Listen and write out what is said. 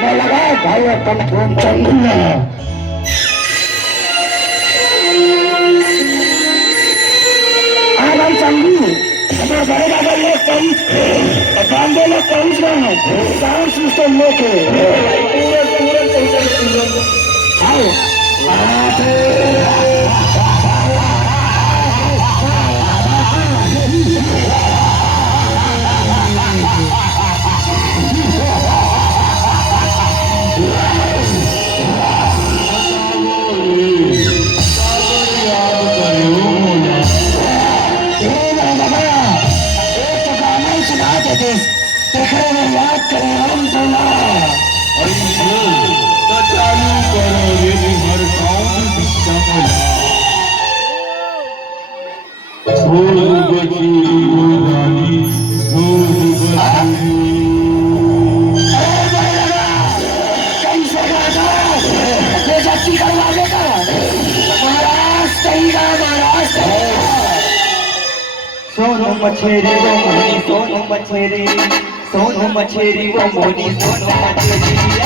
मैं लगा भाई अपन फोन चंगुल भाई चंगू हमारे बड़े बाबा लोग कहीं बांधे लोग पहुंच गए हैं साउंड सिस्टम लेके याद करें हम सुना चालू करो ये भी हर साउंड सिस्टम छोड़ बची गाड़ी छोड़ बची कैसे बेजती करवा देगा महाराष्ट्र कहीं का महाराष्ट्र सोनू मछेरी वो मोनी सोनू मछेरी वो मोनी सोनू मछेरी